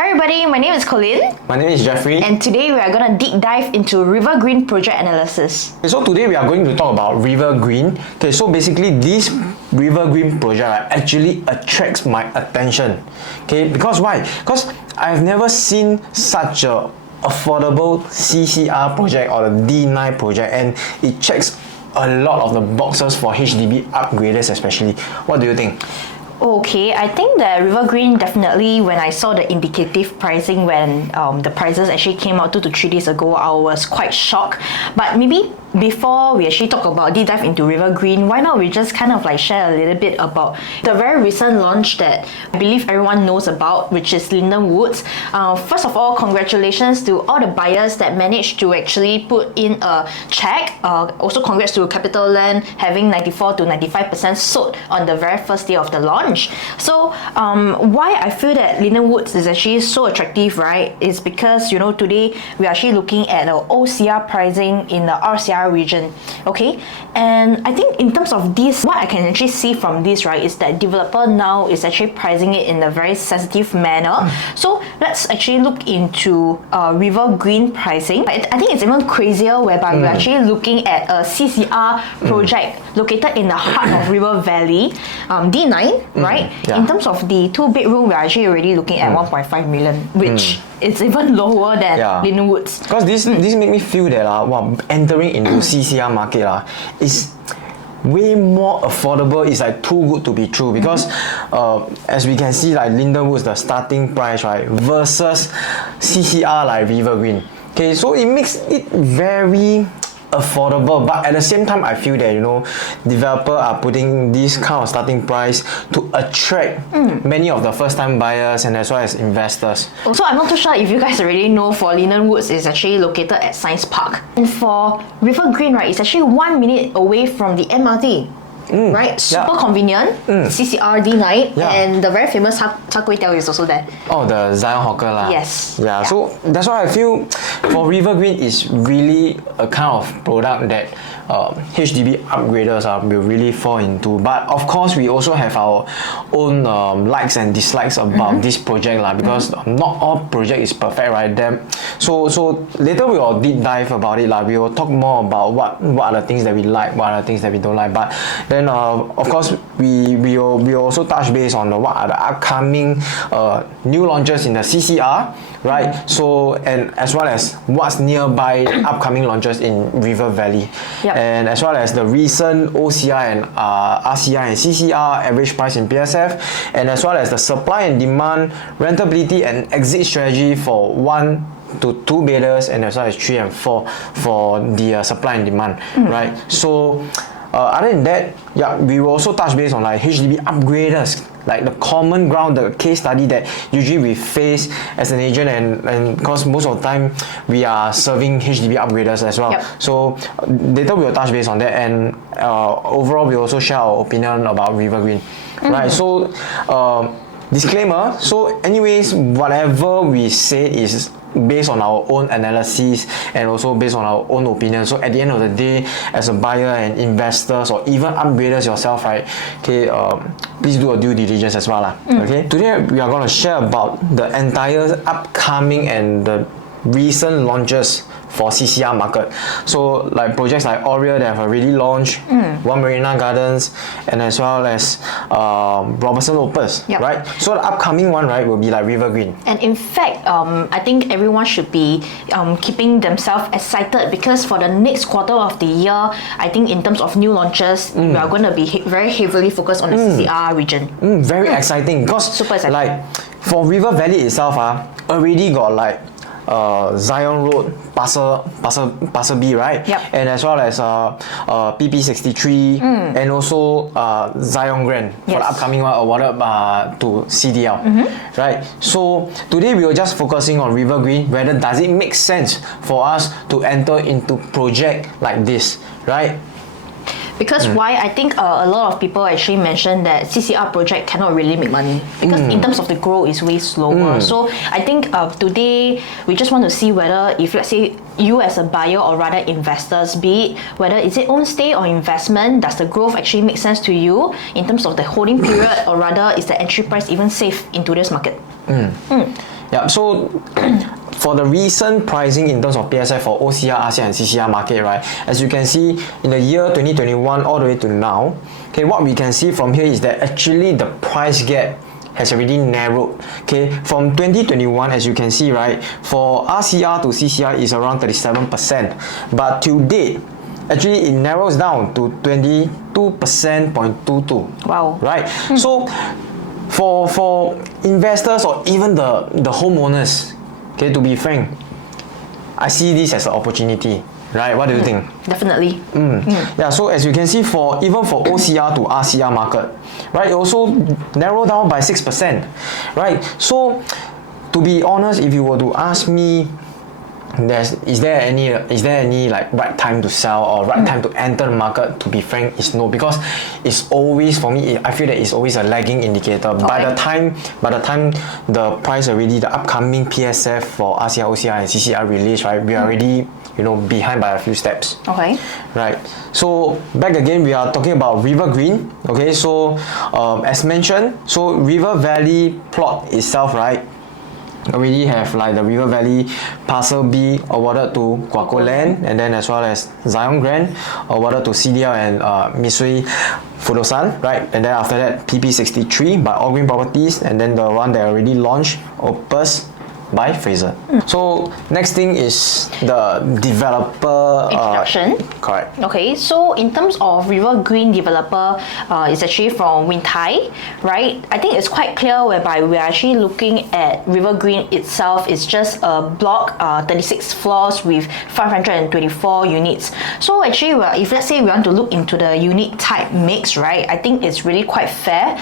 Hi everybody, my name is Coline. My name is Jeffrey. And today we are going to deep dive into River Green project analysis. Okay, so today we are going to talk about River Green. Okay, so basically this River Green project actually attracts my attention. Okay, because why? Because I've never seen such a affordable CCR project or a D9 project, and it checks a lot of the boxes for HDB upgraders especially. What do you think? Okay, I think that River Green definitely, when I saw the indicative pricing when the prices actually came out 2 to 3 days ago, I was quite shocked. But maybe before we actually talk about deep dive into River Green, why not we just kind of like share a little bit about the very recent launch that I believe everyone knows about, which is Linden Woods. First of all, congratulations to all the buyers that managed to actually put in a check. Also congrats to Capital Land having 94 to 95% sold on the very first day of the launch. So why I feel that Linden Woods is actually so attractive, right, is because, you know, today we're actually looking at the OCR pricing in the RCR region. Okay, and I think in terms of this, what I can actually see from this, right, is that developer now is actually pricing it in a very sensitive manner. So let's actually look into River Green pricing. I think it's even crazier, whereby we're actually looking at a CCR project located in the heart of River Valley, D9, right? Yeah. In terms of the 2-bedroom, we're actually already looking at 1.5 million, which is even lower than Linden Woods. Because this make me feel that entering into CCR market is way more affordable. It's like too good to be true, because as we can see, like Linden Woods, the starting price, right, versus CCR like River Green. Okay, so it makes it very affordable, but at the same time I feel that, you know, developers are putting this kind of starting price to attract many of the first time buyers and as well as investors. So I'm not too sure if you guys already know, for Linden Woods is actually located at Science Park, and for River Green, right, it's actually 1 minute away from the MRT. Right, super convenient. CCR D9, and the very famous Char Kway Teow is also there. Oh, the Zion Hawker lah. Yes. Yeah, so that's why I feel for River Green is really a kind of product that HDB upgraders will really fall into. But of course, we also have our own likes and dislikes about this project lah, because not all project is perfect, right? So later we will deep dive about it lah. We will talk more about what are the things that we like, what are the things that we don't like. But then of course we will also touch base on what are the upcoming new launches in the CCR, right? So, and as well as what's nearby upcoming launches in River Valley, and as well as the recent OCR and RCR and CCR average price in PSF, and as well as the supply and demand, rentability and exit strategy for 1 to 2 bidders, and as well as 3 and 4 for the supply and demand, right? So other than that, we will also touch base on like HDB upgraders, like the common ground, the case study that usually we face as an agent, and because most of the time we are serving HDB upgraders as well. So later we will touch base on that, and overall we also share our opinion about River Green, right? So disclaimer, so anyways, whatever we say is based on our own analysis and also based on our own opinion. So at the end of the day, as a buyer and investors or even upgraders yourself, right, okay, please do a due diligence as well. Okay, today we are going to share about the entire upcoming and the recent launches for CCR market. So like projects like Aurea that have already launched, One Marina Gardens, and as well as Robertson Opus, right? So the upcoming one, right, will be like River Green. And in fact, I think everyone should be keeping themselves excited, because for the next quarter of the year, I think in terms of new launches, we are going to be very heavily focused on the CCR region. Very exciting, because super exciting. Like for River Valley itself, already got like Zion Road, Pasir B, right? And as well as PP63, and also Zion Grand for the upcoming one awarded to CDL, right? So today we are just focusing on River Green, whether does it make sense for us to enter into project like this, right? Because why I think a lot of people actually mention that CCR project cannot really make money, because in terms of the growth is way slower. So I think today we just want to see whether, if let's say you as a buyer or rather investors, be it whether is it own stay or investment, does the growth actually make sense to you in terms of the holding period, or rather is the entry price even safe in today's market? Yeah, so for the recent pricing in terms of PSF for OCR, RCR and CCR market, right, as you can see in the year 2021 all the way to now, okay, what we can see from here is that actually the price gap has already narrowed. Okay, from 2021, as you can see, right, for RCR to CCR is around 37%, but to date, actually it narrows down to 22.22%. Wow. Right. So for investors or even the homeowners, okay, to be frank, I see this as an opportunity. Right, what do you think? Definitely. Yeah, so as you can see, even for OCR to RCR market, right, it also narrowed down by 6%, right? So, to be honest, if you were to ask me, is there any like right time to sell or right time to enter the market? To be frank, is no, because it's always, for me, I feel that it's always a lagging indicator. Okay. By the time the price already, the upcoming PSF for RCR, OCR and CCR release, right, we are already behind by a few steps. Okay. Right. So back again, we are talking about River Green. Okay. So as mentioned, so River Valley plot itself, right, already have like the River Valley Parcel B awarded to Guaco Land, and then as well as Zion Grand awarded to CDL and Misui Fudosan, right? And then after that, PP63 by All Green Properties, and then the one that already launched, Opus by Fraser. So next thing is the developer introduction. Correct. Okay, so in terms of River Green developer, it's actually from WingTai, right? I think it's quite clear whereby we're actually looking at River Green itself. It's just a block, 36 floors with 524 units. So actually, if let's say we want to look into the unit type mix, right, I think it's really quite fair.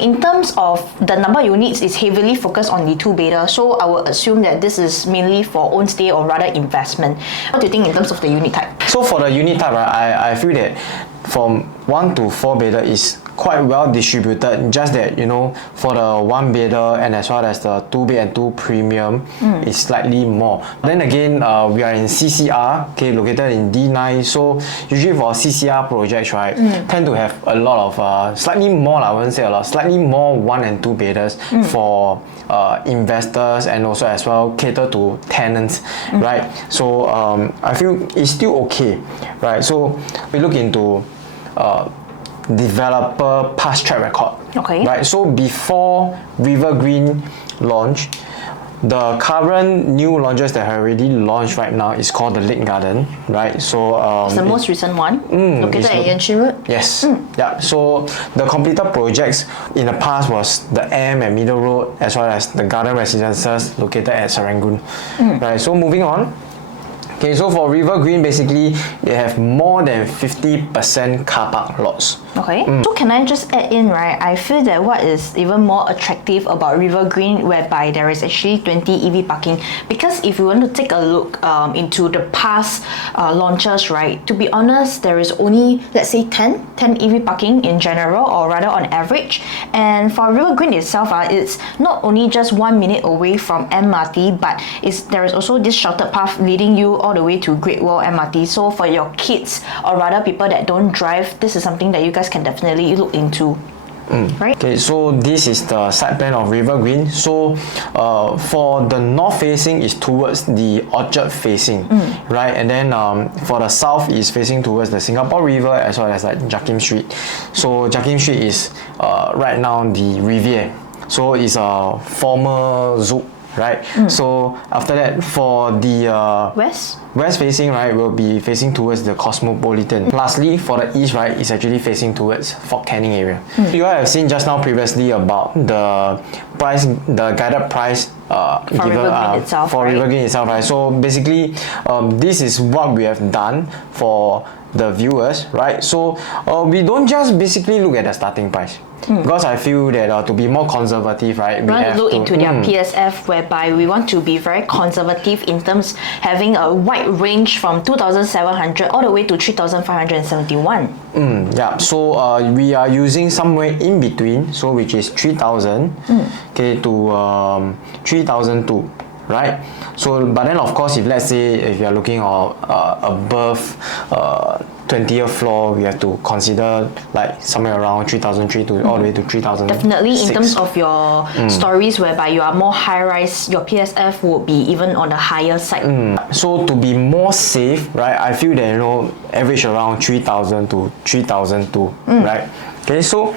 In terms of the number of units, is heavily focused on the two-bedder. So I would assume that this is mainly for own stay or rather investment. What do you think in terms of the unit type? So for the unit type, right, I feel that from 1 to 4 bedder is quite well distributed, just that for the 1 bedder and as well as the 2 bed and 2 premium is slightly more. Then again, we are in CCR, okay, located in D9, so usually for CCR projects, right, tend to have a lot of slightly more, I wouldn't say a lot, slightly more 1 and 2 bedders for investors, and also as well cater to tenants, right? So I feel it's still okay, right? So we look into developer past track record. Okay. Right. So before River Green launch, the current new launches that have already launched right now is called the Lake Garden, right? So it's the most recent one, located at Yanchi Road. Yes. Yeah. So the completed projects in the past was the M at Middle Road, as well as the Garden Residences located at Serangoon. Right. So moving on. Okay, so for River Green, basically, they have more than 50% car park lots. Okay. So can I just add in, right? I feel that what is even more attractive about River Green, whereby there is actually 20 EV parking, because if you want to take a look into the past launches, right, to be honest, there is only, let's say 10 EV parking in general, or rather on average. And for River Green itself, it's not only just 1 minute away from MRT, but there is also this sheltered path leading you all the way to Great World MRT. So for your kids, or rather people that don't drive, this is something that you guys can definitely look into. Right? Okay, so this is the side plan of River Green. So for the north facing is towards the Orchard facing, right? And then for the south is facing towards the Singapore River, as well as like Jakim Street. So Jakim Street is right now the Riviera. So it's a former Zouk, right? So after that, for the west facing, right, will be facing towards the Cosmopolitan. Lastly, for the east, right, is actually facing towards Fort Canning area. You all have seen just now previously about the price, the guided price for River Green itself, for River Green itself, right? So basically, this is what we have done for the viewers, right? So we don't just basically look at the starting price. Because I feel that to be more conservative, right, we want to look into their PSF, whereby we want to be very conservative in terms having a wide range from 2,700 all the way to 3,571. Yeah, so we are using somewhere in between, so which is 3,000 okay, to 3,002, right? So but then of course, if let's say if you are looking above 20th floor, we have to consider like somewhere around 3,003 to all the way to 3,000. Definitely, in terms of your stories whereby you are more high rise, your PSF would be even on the higher side. So to be more safe, right, I feel that, you know, average around 3,000 to 3,002, right? Okay, so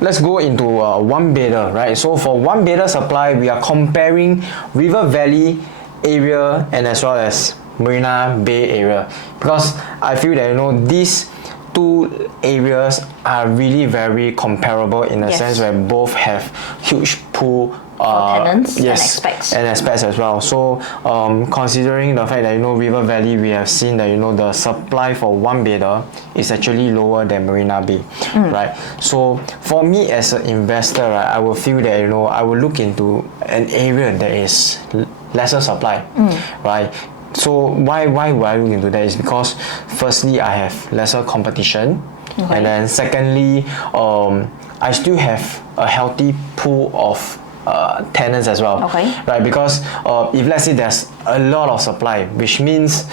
let's go into one bedder, right? So for one bedder supply, we are comparing River Valley area and as well as Marina Bay area, because I feel that, you know, these two areas are really very comparable in a sense where both have huge pool tenants and expats. And expats as well. So considering the fact that, you know, River Valley, we have seen that, you know, the supply for one bedder is actually lower than Marina Bay, right? So for me as an investor, right, I will feel that, you know, I will look into an area that is lesser supply, right? So why would I look into that is because firstly I have lesser competition, and then secondly I still have a healthy pool of tenants as well, right? Because if let's say there's a lot of supply, which means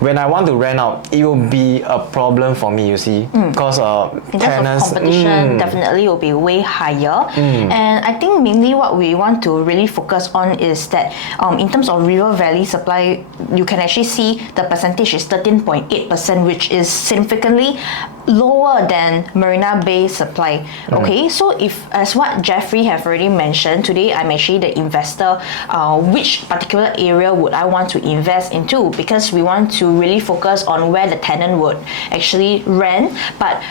when I want to rent out, it will be a problem for me, you see, because in terms tenants, of competition, definitely will be way higher. And I think mainly what we want to really focus on is that in terms of River Valley supply, you can actually see the percentage is 13.8%, which is significantly lower than Marina Bay supply. Okay, so if, as what Jeffrey have already mentioned, today I'm actually the investor, which particular area would I want to invest into, because we want to really focus on where the tenant would actually rent. But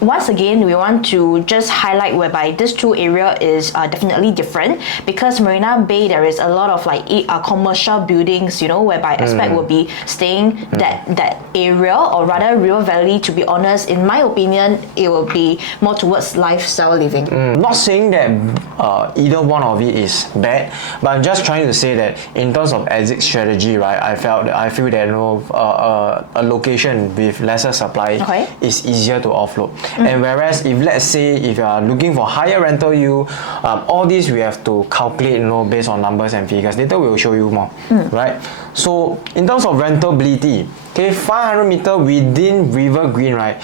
once again, we want to just highlight whereby this two area is definitely different, because Marina Bay there is a lot of like commercial buildings, you know, whereby expat will be staying that area, or rather River Valley, to be honest, in my opinion, it will be more towards lifestyle living. Not saying that either one of it is bad, but I'm just trying to say that in terms of exit strategy, right, I feel that, you know, a location with lesser supply is easier to offload. And whereas if let's say if you are looking for higher rental yield, all these we have to calculate, you know, based on numbers and figures. Later we will show you more, right? So in terms of rentability, okay, 500 meter within River Green, right,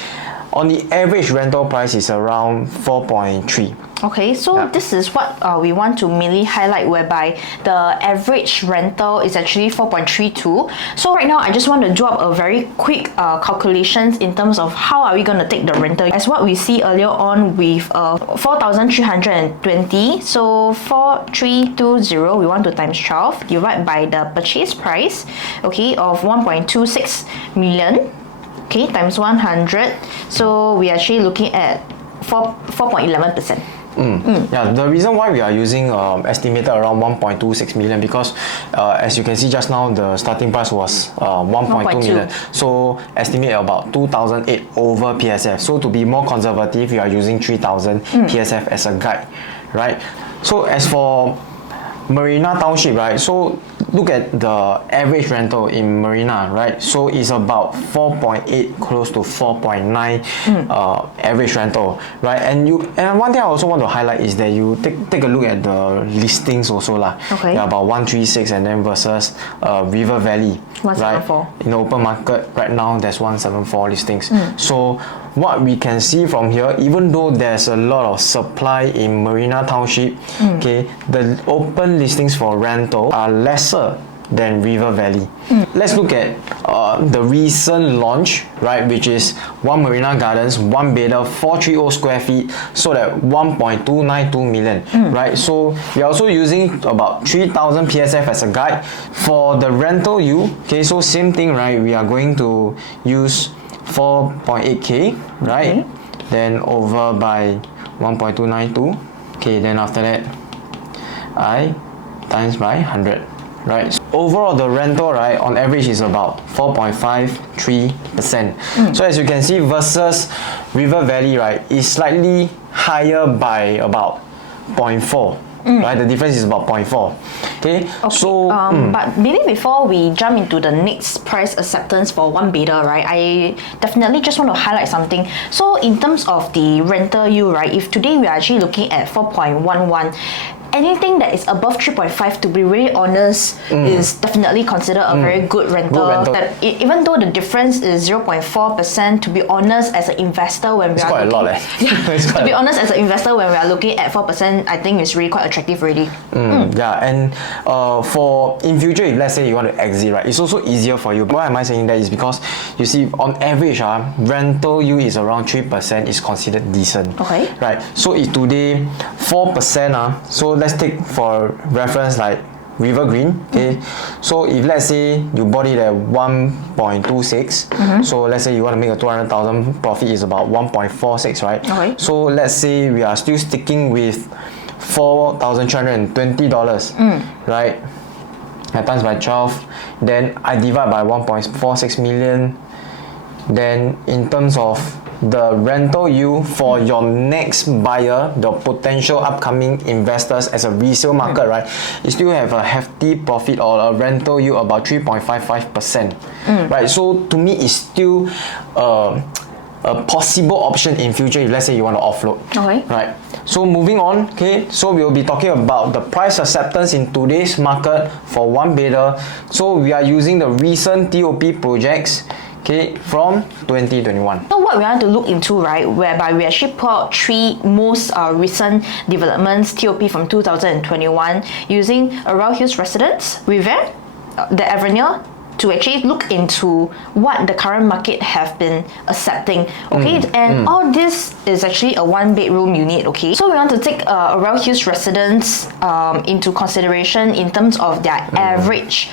on the average rental price is around 4.3. Okay, so this is what we want to mainly highlight, whereby the average rental is actually 4.32. So right now, I just want to drop a very quick calculations in terms of how are we going to take the rental. As what we see earlier on with 4,320. So 4,320, we want to times 12, divide by the purchase price, okay, of 1.26 million. Okay, times 100. So we are actually looking at 4.11%. Yeah, the reason why we are using estimated around 1.26 million, because as you can see just now, the starting price was 1.2 million. So estimate about 2,008 over PSF. So to be more conservative, we are using 3,000 PSF as a guide, right? So as for Marina Township, right, so look at the average rental in Marina, right? So it's about 4.8, close to 4.9 average rental, right? And one thing I also want to highlight is that you take a look at the listings also lah. Yeah, about 136, and then versus River Valley, 174. Right? In the open market right now, there's 174 listings. So what we can see from here, even though there's a lot of supply in Marina Township, okay, the open listings for rental are lesser than River Valley. Let's look at the recent launch, right, which is One Marina Gardens, one bedder, 430 square feet, sold at 1.292 million, right? So we're also using about 3,000 PSF as a guide. For the rental yield, okay, so same thing, right? We are going to use 4.8k, right? Then over by 1.292. Okay, then after that, I times by 100, right? So overall, the rental, right, on average is about 4.53%. So as you can see, versus River Valley, right, is slightly higher by about 0.4. Right, the difference is about 0.4. Okay. So but maybe before we jump into the next price acceptance for one bedder, right, I definitely just want to highlight something. So in terms of the rental yield, right, if today we are actually looking at 4.11, anything that is above 3.5, to be really honest, is definitely considered a very good rental. That even though the difference is 0.4%, to be honest, as an investor, when we It's are quite looking, a lot, to be honest, as an investor, when we are looking at 4%, I think it's really quite attractive already. Yeah, and for in future, if let's say you want to exit, right, it's also easier for you. Why am I saying that is because you see, on average, rental yield is around 3% is considered decent. Okay. Right. So if today 4%, so let's take for reference like River Green, okay. So if let's say you bought it at 1.26, so let's say you want to make a 200,000 profit is about 1.46, right? Okay. So let's say we are still sticking with $4,320, right? I times by 12, then I divide by 1.46 million. Then in terms of the rental yield for your next buyer, the potential upcoming investors as a resale market, right, you still have a hefty profit or a rental yield about 3.55%, right? So to me, it's still a possible option in future if let's say you want to offload. Okay. Right. So moving on, okay, so we'll be talking about the price acceptance in today's market for one bidder. So we are using the recent TOP projects, okay, from 2021. So what we want to look into, right, whereby we actually pull out three most recent developments, TOP from 2021, using Around Hills Residence, Resale, the Avenue, to actually look into what the current market have been accepting, okay? And all this is actually a one-bedroom unit, okay? So we want to take Around Hills Residence into consideration in terms of their average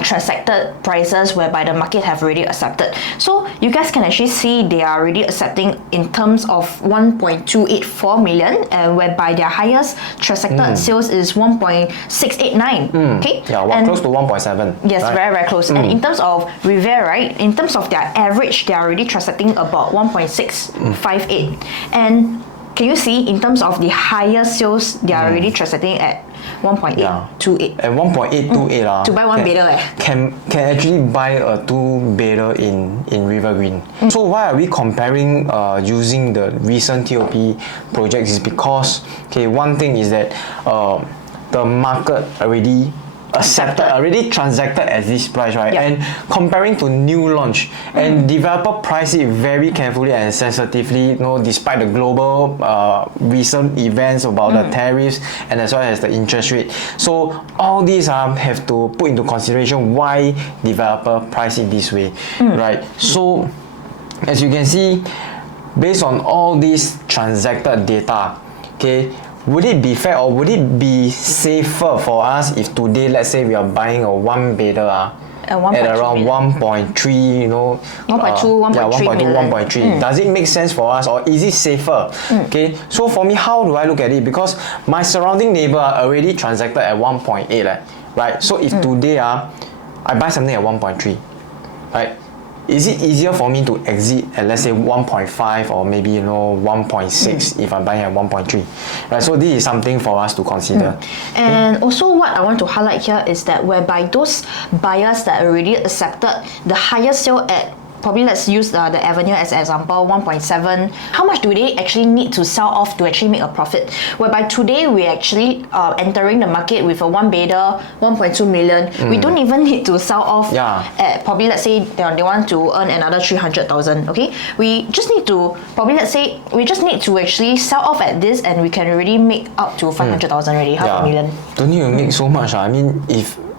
transacted prices, whereby the market have already accepted. So you guys can actually see they are already accepting in terms of 1.284 million, and whereby their highest transacted sales is 1.689, okay? Yeah, close to 1.7. Yes, right? very close. And in terms of Resale, right, in terms of their average, they are already transacting about 1.658. And can you see, in terms of the higher sales, they are already transacting at 1.828. At 1.828, to buy one bedder, can actually buy a two bedder in River Green. So why are we comparing using the recent TOP projects is because, okay, one thing is that the market already already transacted at this price, right? Yeah. And comparing to new launch, and developer price it very carefully and sensitively, despite the global recent events about the tariffs and as well as the interest rate. So all these have to put into consideration why developer price it this way, right? So as you can see, based on all these transacted data, okay, would it be fair or would it be safer for us if today, let's say we are buying a one bedder at around 1.3, 1.2, 1.3. Does it make sense for us or is it safer? Okay, so for me, how do I look at it? Because my surrounding neighbor are already transacted at 1.8, right? So if today I buy something at 1.3, right? Is it easier for me to exit at, let's say, 1.5 or maybe 1.6 if I'm buying at 1.3, right? So this is something for us to consider. And also what I want to highlight here is that whereby those buyers that already accepted the highest sale at, probably let's use the Avenue as an example, 1.7. How much do they actually need to sell off to actually make a profit? Whereby today we're actually entering the market with a one bedder, 1.2 million. We don't even need to sell off at probably, let's say they want to earn another 300,000. Okay, we just need to we just need to actually sell off at this, and we can already make up to 500,000 already, half a million. Don't need to make so much. I mean,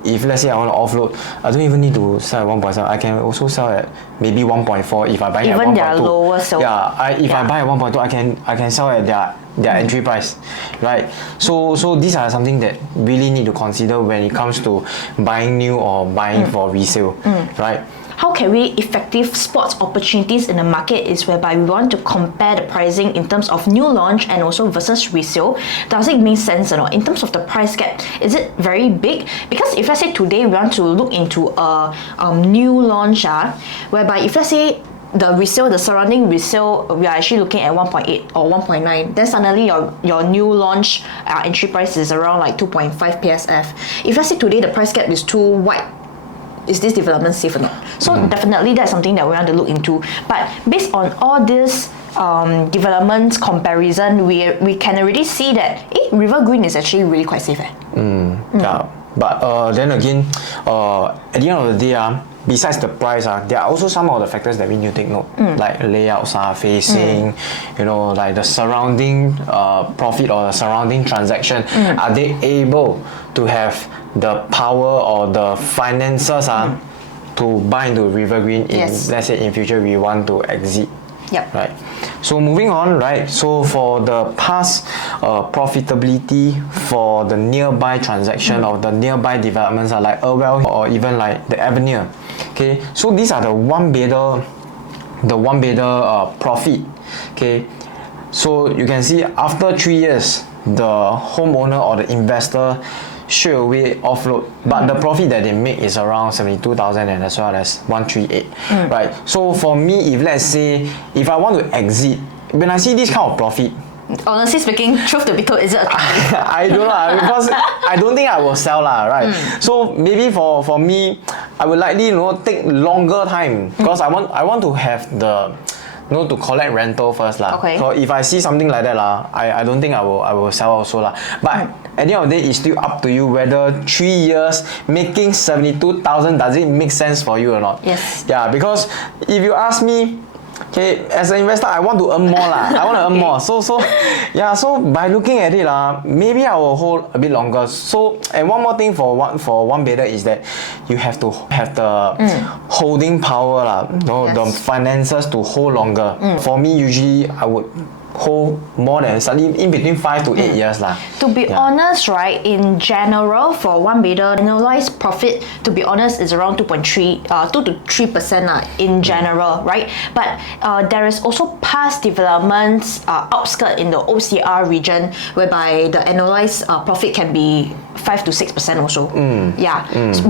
if let's say I want to offload, I don't even need to sell at 1.7. I can also sell at maybe 1.4 if I buy at 1.2. Even their lower sale. If I buy at 1.2, I can sell at their entry price, right? So these are something that really need to consider when it comes to buying new or buying for resale, right? How can we effective spot opportunities in the market is whereby we want to compare the pricing in terms of new launch and also versus resale. Does it make sense or not? In terms of the price gap, is it very big? Because if let's say today we want to look into a new launch, whereby if let's say the resale, the surrounding resale, we are actually looking at 1.8 or 1.9, then suddenly your new launch entry price is around like 2.5 PSF. If let's say today the price gap is too wide, is this development safe or not? So definitely that's something that we want to look into. But based on all this developments comparison, we can already see that River Green is actually really quite safe. Yeah, but then again, at the end of the day, besides the price, there are also some of the factors that we need to take note, like layouts, facing, like the surrounding profit or the surrounding transaction. Are they able to have the power or the finances to buy into River Green let's say in future we want to exit? Yep. Right. So moving on, right? So for the past profitability for the nearby transaction of the nearby developments like Urwell or even like the Avenue. Okay. So these are the one bidder profit. Okay. So you can see after 3 years, the homeowner or the investor straight away offload, but the profit that they make is around 72,000 and as well as 138, right? So for me, if let's say if I want to exit, when I see this kind of profit, honestly speaking, truth to be told, is it a company? I don't know because I don't think I will sell right. So maybe for me, I would likely take longer time because I want to have the to collect rental first Okay. So if I see something like that I don't think I will sell also But at the end of the day, it's still up to you whether 3 years making 72,000 does it make sense for you or not. Yes. Yeah, because if you ask me, okay, as an investor, I want to earn more I want to earn more. So by looking at it maybe I will hold a bit longer. So and one more thing for one bidder is that you have to have the holding power the finances to hold longer. For me, usually I would hold more than slightly in between 5 to 8 years To be honest, right, in general for one bidder, annualized profit, to be honest, is around 2 to 3% in general, right? But there is also past developments outskirt in the OCR region whereby the annualized profit can be 5 to 6% also.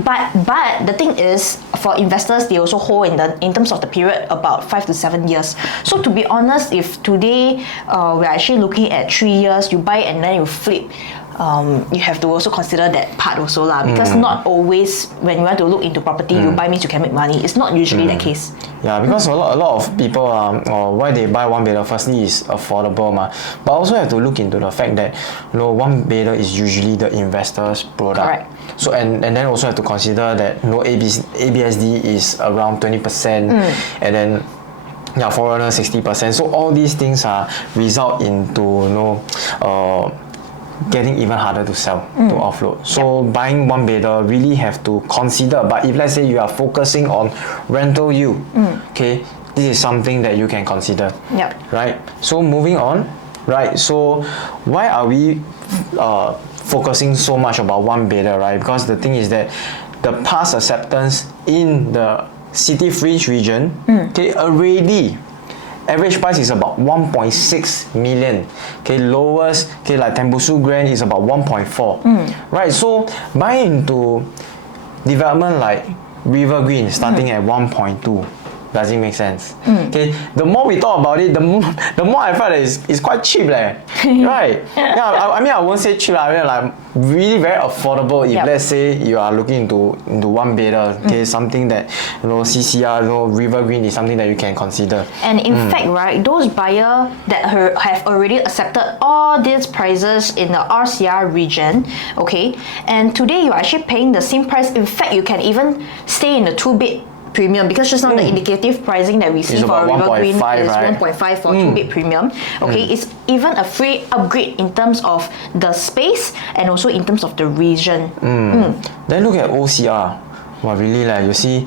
But the thing is, for investors, they also hold in terms of the period about 5 to 7 years. So to be honest, if today we're actually looking at 3 years, you buy and then you flip, you have to also consider that part also because not always when you want to look into property, you buy means you can make money. It's not usually the case. Yeah, because a lot of people why they buy one bidder firstly is affordable but also have to look into the fact that one bidder is usually the investor's product. Correct. So and then also have to consider that ABSD is around 20% and then foreigner 60%. So all these things result into getting even harder to sell, to offload. So buying one bidder really have to consider. But if let's say you are focusing on rental yield, okay, this is something that you can consider. Right. So moving on, right. So why are we focusing so much about one bidder, right? Because the thing is that the past acceptance in the city fringe region, okay, already average price is about 1.6 million. Okay, lowest, okay, like Tembusu Grand is about 1.4. Right, so buying into development like River Green starting at 1.2. Does it make sense? Okay, the more we talk about it, the more I felt that it's quite cheap right? I won't say cheap, I mean like really very affordable if let's say you are looking into one bidder, okay, something that CCR, River Green is something that you can consider. And in fact, right, those buyers that have already accepted all these prices in the RCR region, okay, and today you're actually paying the same price. In fact, you can even stay in the 2-bed premium because just now the indicative pricing that we see it's for River Green is right? 1.5 for 2-bed premium. Okay, it's even a free upgrade in terms of the space and also in terms of the region. Then look at OCR. Well, really, you see,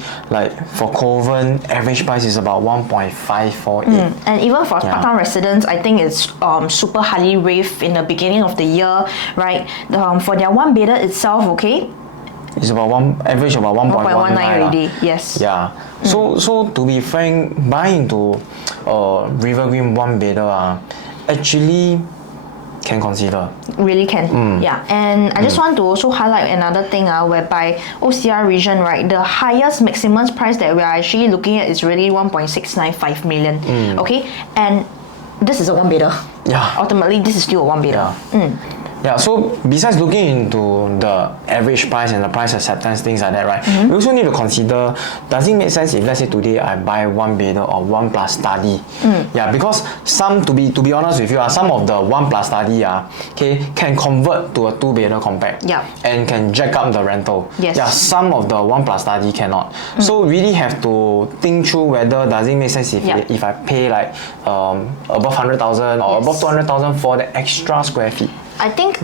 for Coven, average price is about 1.548. And even for part-time residents, I think it's super highly raved in the beginning of the year, right? For their one bidder itself, okay, it's about average about 1.19 already. Yes. Yeah. So to be frank, buying into River Green one bidder actually can consider. Really can. Yeah. And I just want to also highlight another thing whereby OCR region, right, the highest maximum price that we are actually looking at is really 1.695 million. Okay, and this is a one bidder. Yeah. Ultimately, this is still a one bidder. Yeah, so besides looking into the average price and the price acceptance, things like that, right? We also need to consider, does it make sense if let's say today I buy one bedder or one plus study? Yeah, because some, to be honest with you, some of the one plus study okay, can convert to a two bedder compact. Yeah. And can jack up the rental. Yes. Yeah, some of the one plus study cannot. So really have to think through whether does it make sense if I pay like above 100,000 or above 200,000 for the extra square feet. I think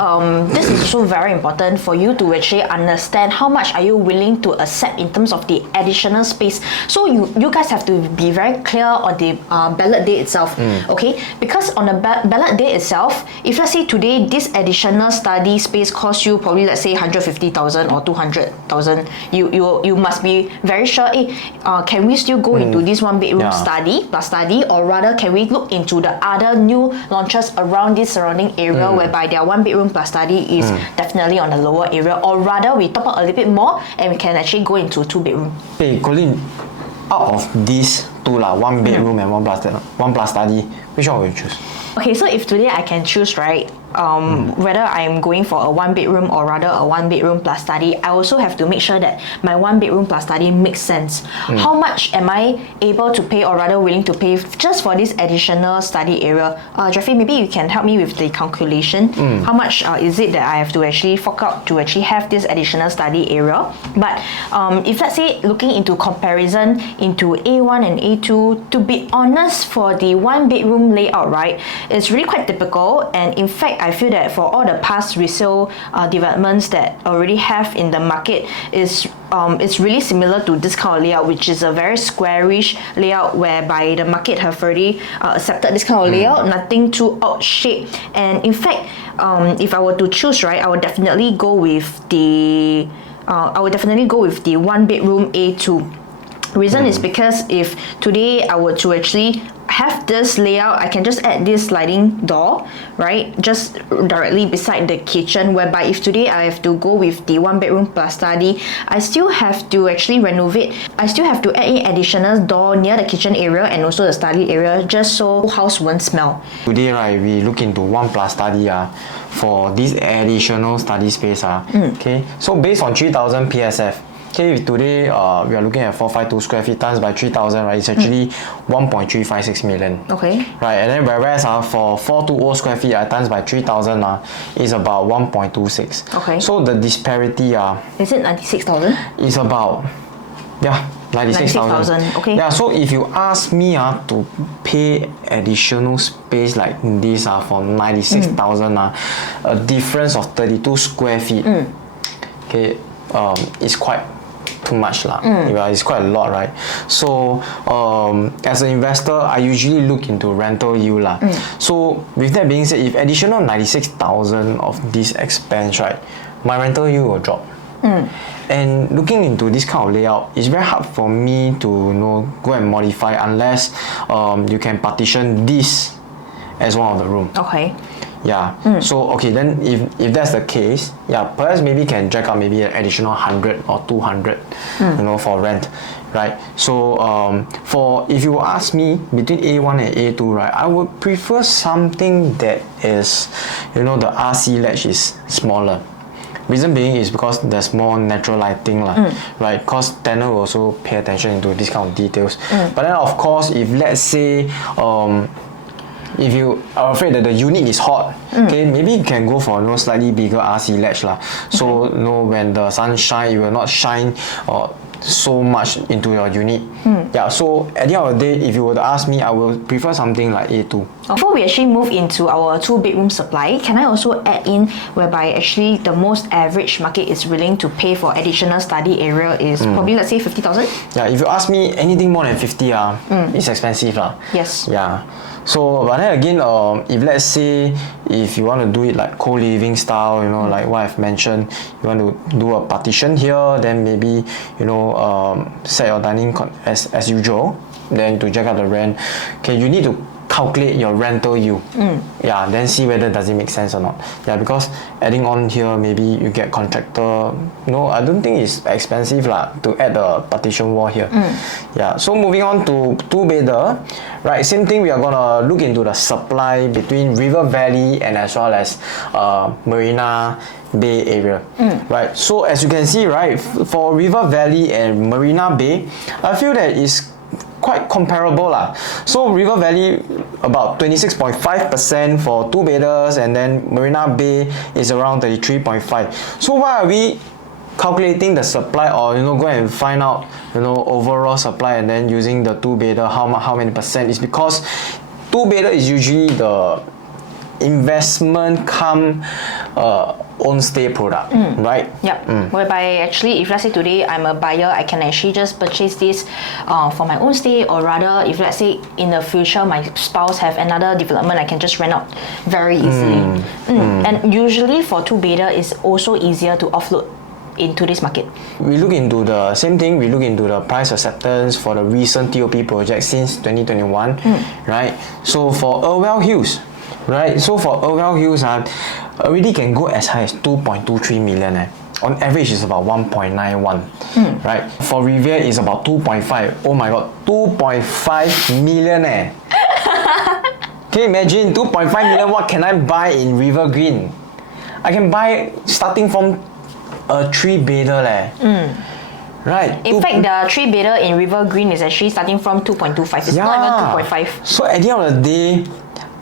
this is also very important for you to actually understand how much are you willing to accept in terms of the additional space. So you guys have to be very clear on the ballot day itself, okay? Because on the ballot day itself, if let's say today this additional study space costs you probably let's say 150,000 or 200,000, you must be very sure, can we still go into this one bedroom study, or rather can we look into the other new launches around this surrounding area whereby their one bedroom plus study is definitely on the lower area, or rather we top up a little bit more and we can actually go into two bedroom. Hey Coline, out of these two one bedroom and one plus study, which one will you choose? Okay, so if today I can choose, right, whether I'm going for a one bedroom or rather a one bedroom plus study, I also have to make sure that my one bedroom plus study makes sense. How much am I able to pay or rather willing to pay just for this additional study area? Jeffrey, maybe you can help me with the calculation. How much is it that I have to actually fork out to actually have this additional study area? But if let's say looking into comparison into A1 and A2, to be honest, for the one bedroom layout, right, it's really quite typical, and in fact I feel that for all the past resale developments that already have in the market, it's really similar to this kind of layout, which is a very squarish layout whereby the market have already accepted this kind of layout, nothing too odd shape. And in fact, if I were to choose, right, I would definitely go with the one bedroom A2. Reason is because if today I were to actually have this layout, I can just add this sliding door, right, just directly beside the kitchen, whereby if today I have to go with the one bedroom plus study, I still have to actually renovate. I still have to add in additional door near the kitchen area and also the study area, just so house won't smell. Today, right, we look into one plus study for this additional study space. Okay, so based on 3,000 PSF, okay, today we are looking at 452 square feet times by 3,000, right? It's actually 1.356 million. Okay. Right, and then whereas for 420 square feet times by 3,000 is about 1.26. Okay. So the disparity is it 96,000? is about 96,000. Okay. Yeah, so if you ask me to pay additional space like this for 96,000 a difference of 32 square feet. Okay, it's quite too much it's quite a lot, right? So as an investor, I usually look into rental yield So with that being said, if additional 96,000 of this expense, right, my rental yield will drop. And looking into this kind of layout, it's very hard for me to go and modify unless you can partition this as one of the room. Okay. Yeah. So okay, then if that's the case, perhaps maybe can jack up maybe an additional 100 or 200, for rent, right? So for if you ask me between A1 and A2, right, I would prefer something that is, the RC ledge is smaller. Reason being is because there's more natural lighting, right? Because tenant will also pay attention into this kind of details. But then of course, if let's say if you are afraid that the unit is hot, okay, maybe you can go for slightly bigger RC ledge So when the sun shine, it will not shine so much into your unit. Yeah, so at the end of the day, if you were to ask me, I will prefer something like A2. Before we actually move into our two bedroom supply, can I also add in whereby actually the most average market is willing to pay for additional study area is probably, let's say, 50,000? Yeah, if you ask me anything more than 50, it's expensive. Yes. Yeah. So, but then again, if let's say if you want to do it like co-living style, like what I've mentioned, you want to do a partition here, then maybe set your dining as usual, then to jack up the rent. Okay, you need to calculate your rental yield. Yeah, then see whether does it make sense or not. Yeah, because adding on here, maybe you get contractor. No, I don't think it's expensive lah to add the partition wall here. Yeah, so moving on to two-bedder, right? Same thing. We are gonna look into the supply between River Valley and as well as Marina Bay area, right? So as you can see, right, for River Valley and Marina Bay, I feel that it's quite comparable lah. So River Valley about 26.5% for two-bedders, and then Marina Bay is around 33.5. So why are we calculating the supply, or go and find out overall supply and then using the two-bedder how many percent? Is because two-bedder is usually the investment come own stay product, right? Yep. Whereby actually, if let's say today I'm a buyer, I can actually just purchase this for my own stay, or rather, if let's say in the future my spouse have another development, I can just rent out very easily. And usually for two-bedder, it's also easier to offload into this market. We look into the same thing. We look into the price acceptance for the recent TOP project since 2021, right? So for Irwell Hills, right? So for Irwell Hills, already can go as high as 2.23 million. On average, it's about 1.91, right? For Riviera, it's about 2.5. Oh my god, 2.5 million. Can you imagine 2.5 million? What can I buy in River Green? I can buy starting from a three-bedder. Right. In fact, the three-bedder in River Green is actually starting from 2.25. It's not even 2.5. So at the end of the day,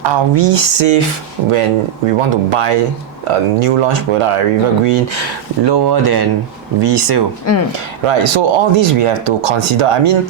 are we safe when we want to buy a new launch product like River Green lower than resale? Right, so all this we have to consider. I mean,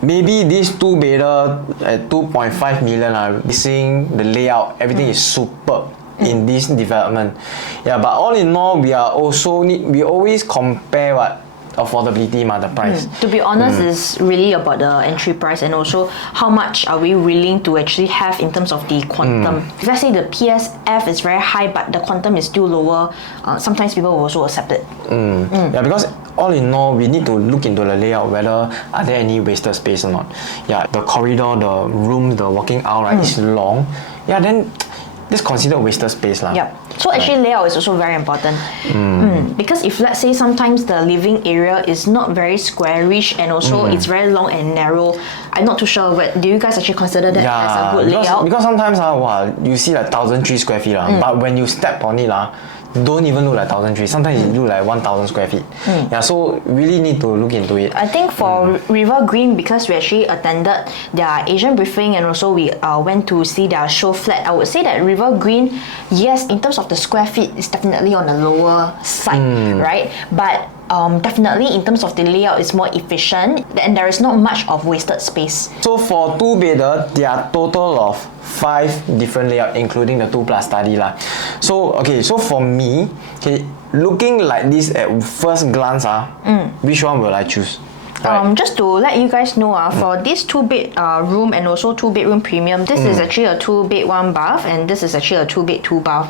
maybe this two-bedder at 2.5 million, seeing the layout, everything is superb in this development. Yeah, but all in all, we always compare what affordability, the price. To be honest, it's really about the entry price, and also how much are we willing to actually have in terms of the quantum. If let's say the PSF is very high but the quantum is still lower, sometimes people will also accept it. Yeah, because all in all, we need to look into the layout, whether are there any wasted space or not. Yeah, the corridor, the room, the walking aisle, right, is long. Yeah, then this considered wasted space lah. Yep. So actually layout is also very important. Because if let's say sometimes the living area is not very squarish, and also it's very long and narrow, I'm not too sure. Do you guys actually consider that as a good layout? Because sometimes you see like 1,003 square feet but when you step on it don't even look like 1,003. Sometimes it look like 1,000 square feet. Yeah, so really need to look into it. I think for River Green, because we actually attended their Asian briefing and also we went to see their show flat, I would say that River Green, yes, in terms of the square feet, is definitely on the lower side, right? But definitely in terms of the layout, it's more efficient and there is not much of wasted space. So for two-bedder, there are total of 5 different layouts, including the 2+ study lah. So so for me, looking like this at first glance, which one will I choose? Right. Just to let you guys know, for this 2-bed room and also 2-bedroom premium, this is actually a 2-bed 1-bath, and this is actually a 2-bed 2-bath.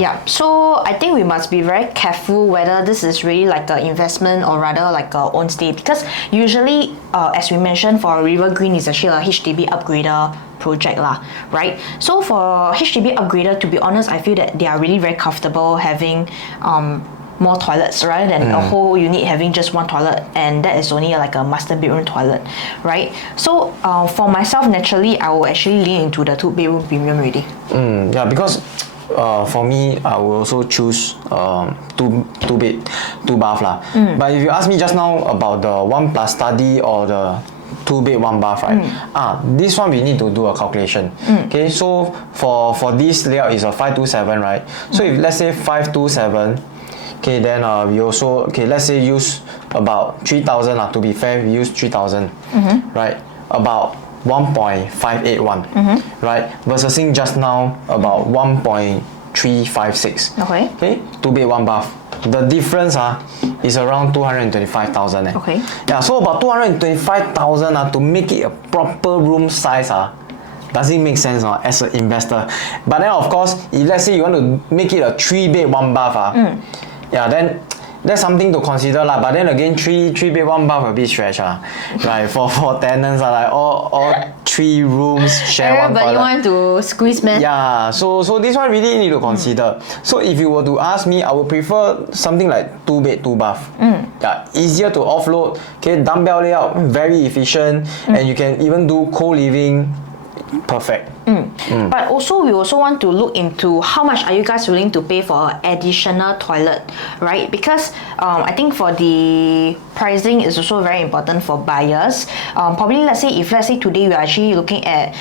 Yeah, so I think we must be very careful whether this is really like an investment or rather like a own stay, because usually, as we mentioned, for River Green is actually a HDB upgrader project lah, right? So for HDB upgrader, to be honest, I feel that they are really very comfortable having more toilets rather than a whole unit having just one toilet, and that is only like a master bedroom toilet, right? So for myself, naturally, I will actually lean into the 2-bedroom premium already. Yeah, because for me, I will also choose 2-bed 2-bath lah. But if you ask me just now about the 1+ study or the 2-bed 1-bath, right? This one we need to do a calculation. Okay, so for this layout is a 527, right? So if let's say 527, okay, then we also, let's say use about 3,000 to be fair, we use 3,000, right? About 1.581, right? Versus just now about 1.356. Okay, 2-bed 1-bath. The difference is around 225,000. Okay. Yeah, so about 225,000 to make it a proper room size. Does it make sense as an investor? But then of course, if let's say you want to make it a 3-bed 1-bath, yeah, then that's something to consider lah. But then again, 3-bed 1-bath a bit stretch right? For tenants like all 3 rooms, share one Everybody toilet. want to squeeze, man. Yeah, so this one really need to consider. So if you were to ask me, I would prefer something like 2 bed, 2 bath. Yeah, easier to offload. Okay, dumbbell layout, very efficient, and you can even do co-living. Perfect. But also, we also want to look into how much are you guys willing to pay for an additional toilet, right? Because I think for the pricing is also very important for buyers. Probably let's say today we are actually looking at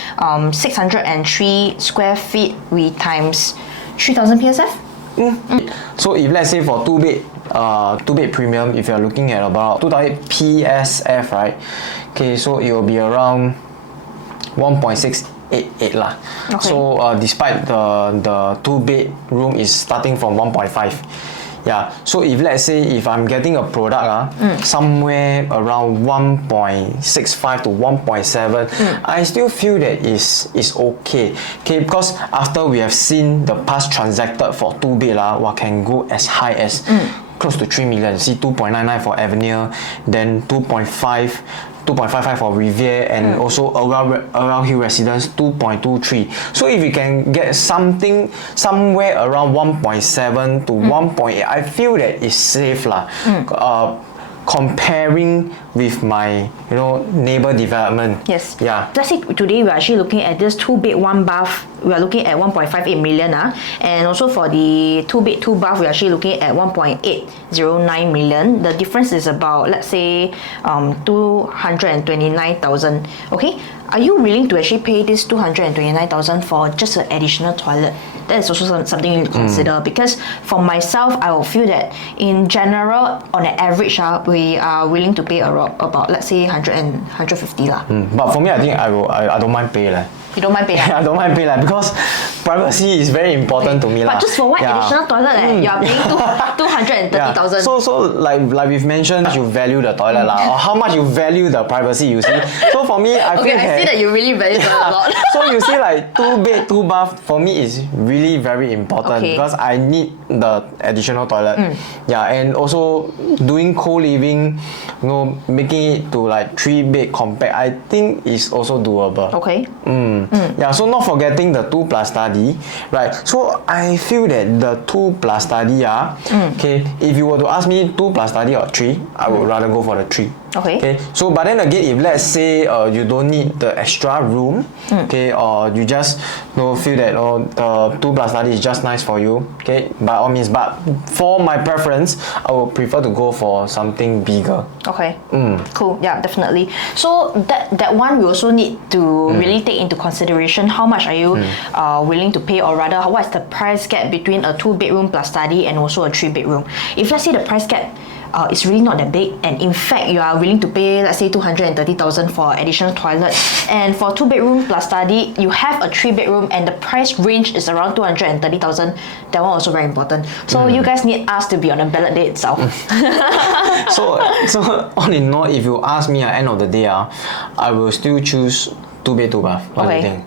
603 square feet, we times 3,000 PSF. So if let's say for 2 bed premium, if you're looking at about 2,000 PSF, right? Okay, so it will be around 1.688 lah. Okay. So despite the 2 bedroom is starting from 1.5. Yeah. So if let's say if I'm getting a product somewhere around 1.65 to 1.7, I still feel that is okay. Okay, because after we have seen the past transacted for 2 bed can go as high as close to 3 million. See 2.99 for Avenir, then 2.55 for Riviere, and also around Hill Residence 2.23. So if you can get something somewhere around 1.7 to 1.8, I feel that it's safe lah. Comparing with my neighbor development. Yes. Yeah. Let's say today we're actually looking at this 2 bed 1 bath. We are looking at 1.58 million, and also for the 2 bed 2 bath, we're actually looking at 1.809 million. The difference is about, let's say, 229,000. Okay, are you willing to actually pay this 229,000 for just an additional toilet? That is also something you need to consider, because for myself, I will feel that in general, on an average, we are willing to pay about let's say 100 and 150 lah. But for me, I think I don't mind pay lah. You don't mind paying? I don't mind pay because privacy is very important to me lah. But just for one additional toilet, you are paying 230,000. So like we've mentioned, you value the toilet lah, or how much you value the privacy. You see. So for me, I feel I see that you really value it a lot. So you see, like 2 bed 2 bath for me is really very important because I need the additional toilet. Yeah, and also doing co-living, making it to like 3 bed compact, I think is also doable. Okay. Yeah, so not forgetting the 2 plus study, right? So I feel that the 2 plus study, okay, if you were to ask me 2 plus study or 3, I would rather go for the 3. Okay. So but then again, if let's say you don't need the extra room, okay, or you just feel that the 2 plus study is just nice for you, okay, by all means. But for my preference, I would prefer to go for something bigger. Okay. Cool. Yeah, definitely. So that one we also need to really take into consideration how much are you willing to pay, or rather what's the price gap between a 2 bedroom plus study and also a 3 bedroom. If let's say the price gap it's really not that big, and in fact you are willing to pay, let's say, 230,000 for additional toilet, and for 2 bedroom plus study you have a 3 bedroom and the price range is around 230,000, that one also very important. So you guys need us to be on the ballot day itself. So all in all, if you ask me at the end of the day, I will still choose 2 bed 2 bath. What do you think?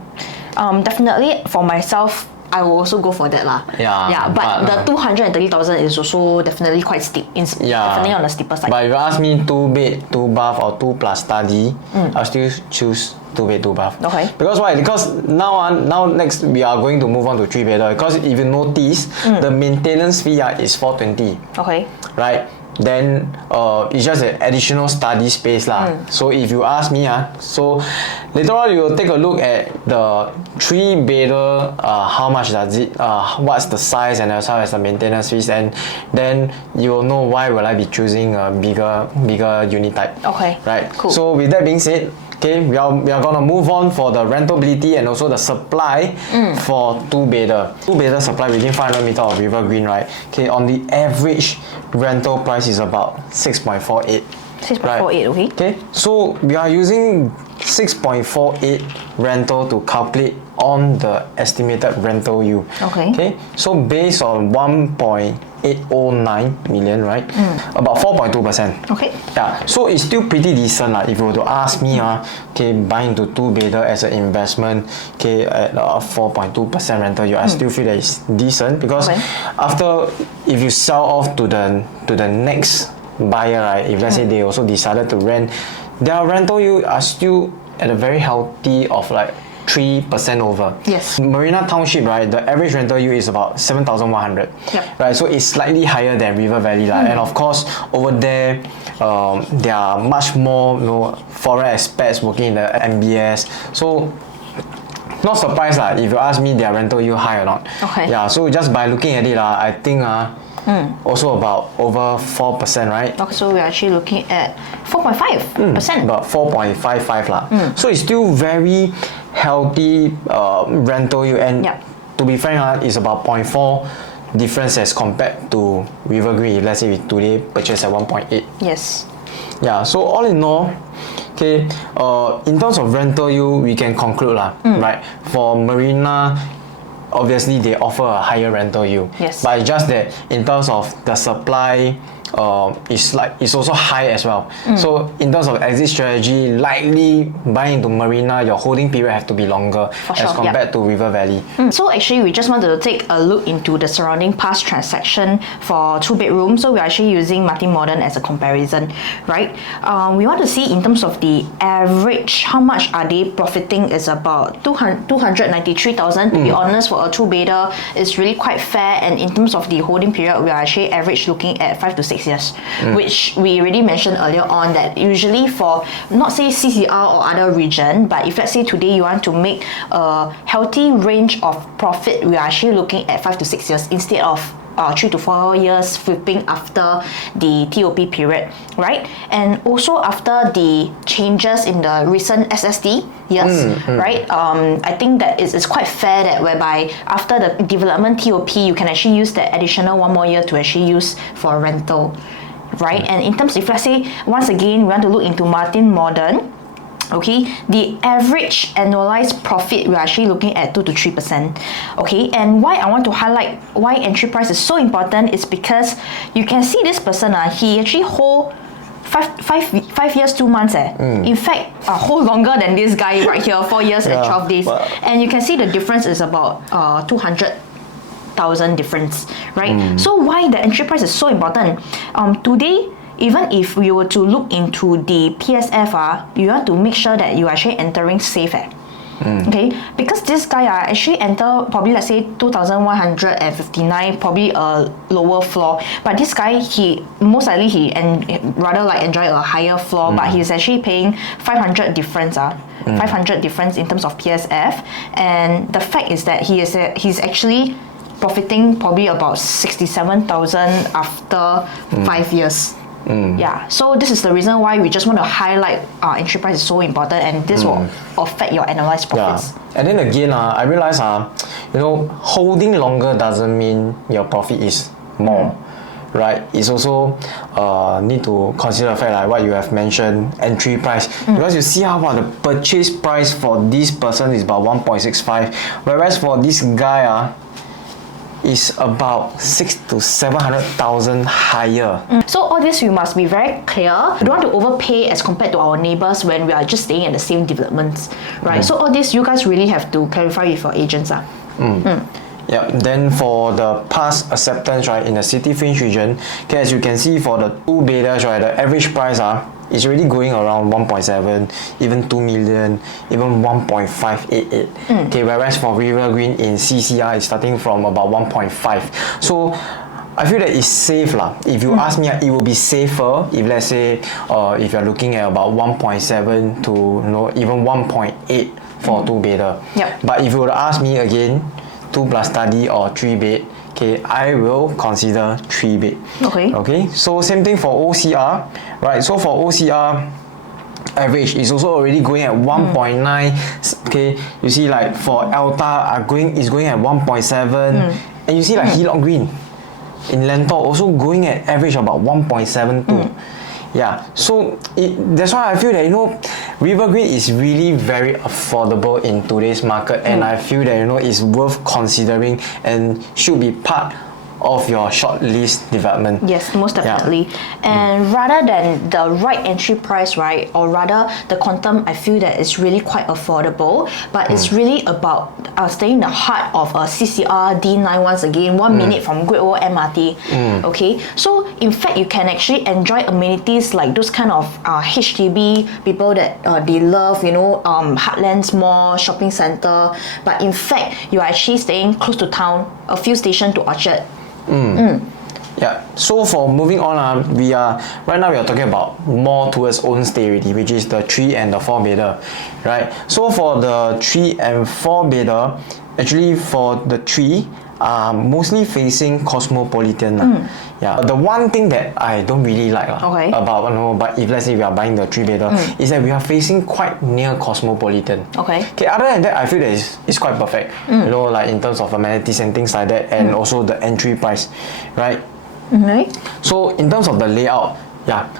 Definitely for myself, I will also go for that lah. But the 230,000 is also definitely quite steep. Definitely on the steeper side. But if you ask me 2 bed 2 bath or 2 plus study, I'll still choose 2 bed 2 bath. Okay. Because why? Because now next we are going to move on to 3 bedder. Because if you notice, the maintenance fee is 420. Okay. Right. Then it's just an additional study space lah. So if you ask me, so later on you will take a look at the 3 bedder, how much does it, what's the size and as well as the maintenance fees, and then you will know why will I be choosing a bigger unit type. Okay. Right. Cool. So with that being said, okay, we are gonna move on for the rentability and also the supply for 2 bedder. 2 bedder supply within 500 meter of River Green, right? Okay, on the average rental price is about 6.48. 6.48, right? Okay, so we are using 6.48 rental to calculate on the estimated rental yield. Okay, so based on 1.809 million, right? About 4.2%. Okay. Yeah, so it's still pretty decent if you were to ask me, okay, buying into 2 bedder as an investment, okay, at 4.2% rental yield, I still feel that it's decent because after, if you sell off to the next buyer, right, if let's say they also decided to rent, their rental yield are still at a very healthy of like 3% over. Yes. Marina Township, right, the average rental yield is about 7,100. Yep. Right, so it's slightly higher than River Valley. And of course, over there, there are much more foreign expats working in the MBS. So not surprised if you ask me their rental yield high or not. Okay. Yeah, so just by looking at it, I think also about over 4%, right? Okay, so we're actually looking at 4.5%. About 4.55 lah. So it's still very healthy rental yield, and Yep. to be frank, it's about 0.4 difference as compared to River Green. If let's say we today purchase at 1.8. Yes. Yeah, so all in all, okay, in terms of rental yield, we can conclude right? For Marina, obviously they offer a higher rental yield. Yes. But it's just that in terms of the supply, it's also high as well. So in terms of exit strategy, likely buying into Marina, your holding period have to be longer as compared to River Valley. So actually, we just wanted to take a look into the surrounding past transaction for 2 bedrooms. So we're actually using Martin Modern as a comparison, right? We want to see in terms of the average, how much are they profiting is about 293,000. To be honest, for a 2-bedder, it's really quite fair. And in terms of the holding period, we are actually average looking at 5 to 6 years, which we already mentioned earlier on that usually for not say CCR or other region, but if let's say today you want to make a healthy range of profit, we are actually looking at 5 to 6 years instead of 3 to 4 years flipping after the TOP period, right? And also after the changes in the recent SSD years, right? I think that it's quite fair that whereby after the development TOP, you can actually use the additional 1 more year to actually use for rental, right? And in terms, if let's say, once again, we want to look into Martin Modern, okay, the average annualized profit, we're actually looking at 2 to 3%. Okay, and why I want to highlight why entry price is so important is because you can see this person, he actually hold 5 years 2 months. In fact, hold longer than this guy right here, 4 years and 12 days. And you can see the difference is about 200,000 difference, right? So why the entry price is so important? Today, even if we were to look into the PSF, you have to make sure that you are actually entering safe. Okay, because this guy actually enter probably let's say 2,159, probably a lower floor. But this guy, he most likely rather like enjoy a higher floor, but he's actually paying 500 difference. 500 difference in terms of PSF, and the fact is that he's actually profiting probably about 67,000 after 5 years. Yeah, so this is the reason why we just want to highlight entry price is so important, and this will affect your analyzed profits. Yeah. And then again, I realize holding longer doesn't mean your profit is more, right? It's also need to consider the fact like what you have mentioned, entry price, because you see how the purchase price for this person is about 1.65, whereas for this guy is about 600,000 to 700,000 higher. So all this we must be very clear. We don't want to overpay as compared to our neighbors when we are just staying at the same developments, right? So all this you guys really have to clarify with your agents. Yeah, then for the past acceptance, right, in the city fringe region, okay, as you can see for the 2-bedders, right, the average price is already going around 1.7, even 2 million, even 1.588. Okay, whereas for River Green in CCR is starting from about 1.5. So I feel that it's safe lah. If you ask me, it will be safer if let's say if you're looking at about 1.7 to even 1.8 for 2-bedder. Yep. But if you were to ask me again, 2 plus study or 3-bed, okay, I will consider 3-bed. Okay, so same thing for OCR, right? So for OCR, average is also already going at 1.9. Okay, you see like for Alta is going at 1.7, and you see like Hillock Green in Lentor also going at average about 1.72. Yeah, so that's why I feel that River Green is really very affordable in today's market, and I feel that it's worth considering and should be part of your short lease development. Yes, most definitely. And rather than the right entry price, right, or rather the quantum, I feel that it's really quite affordable, but it's really about staying in the heart of a CCR D9 once again, 1 minute from Great World MRT. Okay, so in fact, you can actually enjoy amenities like those kind of HDB people that they love, you know, Heartlands Mall, shopping center, but in fact, you are actually staying close to town, a few stations to Orchard. Yeah. So for moving on, right now we are talking about more towards own stay already, which is the 3 and the 4 bedder, right? So for the 3 and 4 bedder, actually for the 3 are mostly facing cosmopolitan. Yeah. The one thing that I don't really like about but if let's say we are buying the 3 bedder is that we are facing quite near cosmopolitan. Okay. Other than that, I feel that it's quite perfect. You know, like in terms of amenities and things like that, and also the entry price, right? So in terms of the layout,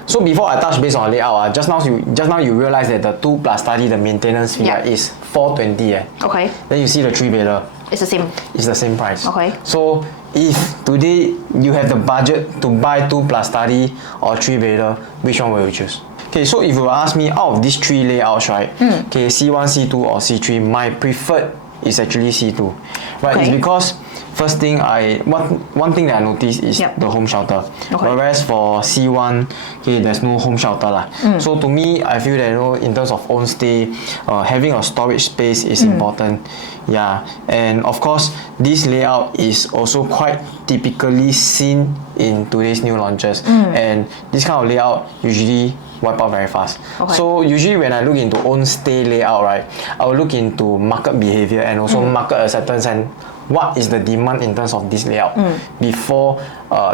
so before I touch base on layout, just now you realize that the 2 plus study, the maintenance fee is 420. Okay. Then you see the 3 bedder. It's the same. It's the same price. Okay. So if today you have the budget to buy 2 plus study or 3 bedder, which one will you choose? Okay, so if you ask me out of these 3 layouts, right? Okay, C1, C2 or C3, my preferred is actually C2. Right? Okay. It's because first thing one thing that I noticed is the home shelter. Okay. Whereas for C1, okay, there's no home shelter lah. So to me, I feel that, you know, in terms of own stay, having a storage space is important. Yeah, and of course, this layout is also quite typically seen in today's new launches. And this kind of layout usually wipe out very fast. Okay. So usually when I look into own stay layout, right, I will look into market behavior and also market acceptance and what is the demand in terms of this layout before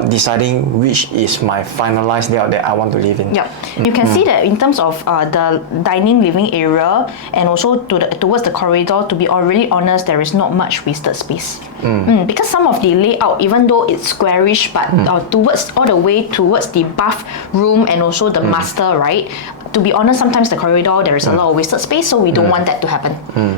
deciding which is my finalized layout that I want to live in. Yeah, you can see that in terms of the dining living area and also towards the corridor, to be really honest, there is not much wasted space. Because some of the layout, even though it's squarish, but towards all the way towards the bathroom and also the master, right? To be honest, sometimes the corridor there is a lot of wasted space, so we don't want that to happen.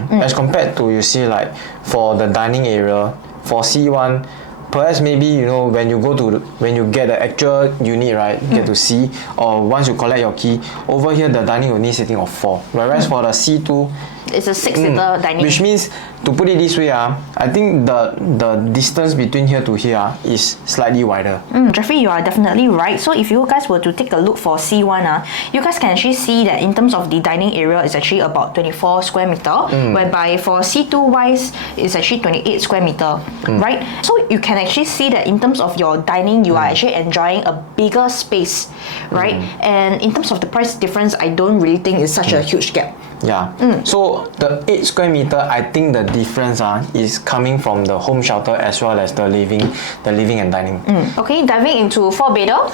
As compared to, you see, like for the dining area, for C1, perhaps maybe, you know, when you get the actual unit, right, get to see, or once you collect your key, over here the dining will need sitting of 4. Whereas for the C2, it's a 6-seater dining. Which means, to put it this way, I think the distance between here to here is slightly wider. Jeffrey, you are definitely right. So if you guys were to take a look for C1, you guys can actually see that in terms of the dining area, it's actually about 24 square meter, whereby for C2 wise, it's actually 28 square meter, right? So you can actually see that in terms of your dining, you are actually enjoying a bigger space, right? And in terms of the price difference, I don't really think it's such a huge gap. Yeah. So the 8 square meter, I think the difference is coming from the home shelter as well as the living and dining. Okay, diving into 4 bedder.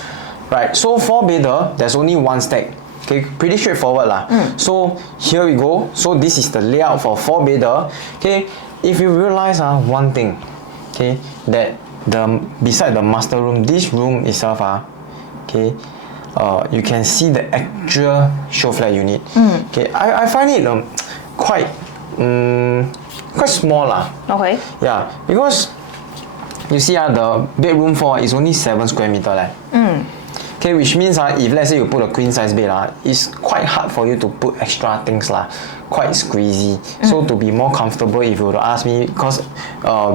Right. So 4 bedder, there's only 1 stack. Okay, pretty straightforward lah. So here we go. So this is the layout for 4 bedder. Okay, if you realize one thing, okay, that beside the master room, this room itself okay, you can see the actual show flat unit. Okay, I find it quite small lah. Okay. Yeah, because you see the bedroom 4 is only 7 square meter leh. Okay, which means if let's say you put a queen size bed it's quite hard for you to put extra things lah. Quite squeezy. So to be more comfortable, if you were to ask me, because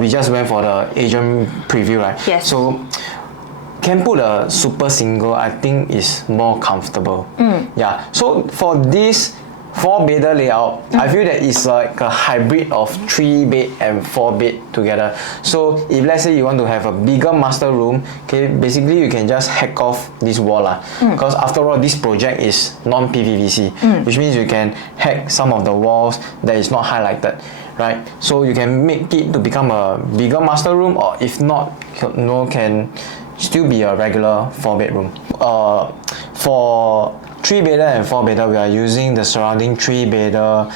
we just went for the Asian preview, right? Yes. So can put a super single, I think is more comfortable. Yeah. So for this 4 bedder layout, I feel that it's like a hybrid of 3 bed and 4 bed together. So if let's say you want to have a bigger master room, okay, basically you can just hack off this wall because after all this project is non-PVC, which means you can hack some of the walls that is not highlighted, right? So you can make it to become a bigger master room, or if not, can still be a regular 4 bedroom. For 3 bedder and 4 bedder, we are using the surrounding 3 bedder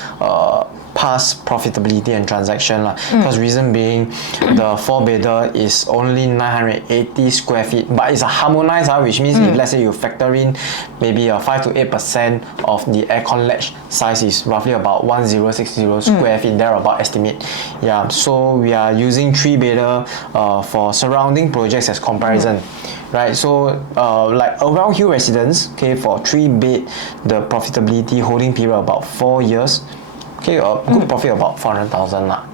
past profitability and transaction lah. Because reason being, the 4-bedder is only 980 square feet, but it's a harmonized, which means if let's say you factor in maybe a 5 to 8% of the aircon ledge size is roughly about 1060 square feet, there about estimate. Yeah, so we are using 3-bedder for surrounding projects as comparison. Right, so like around Hill Residence, okay, for 3-bed, the profitability holding period about 4 years, okay, good profit about 400,000 lah.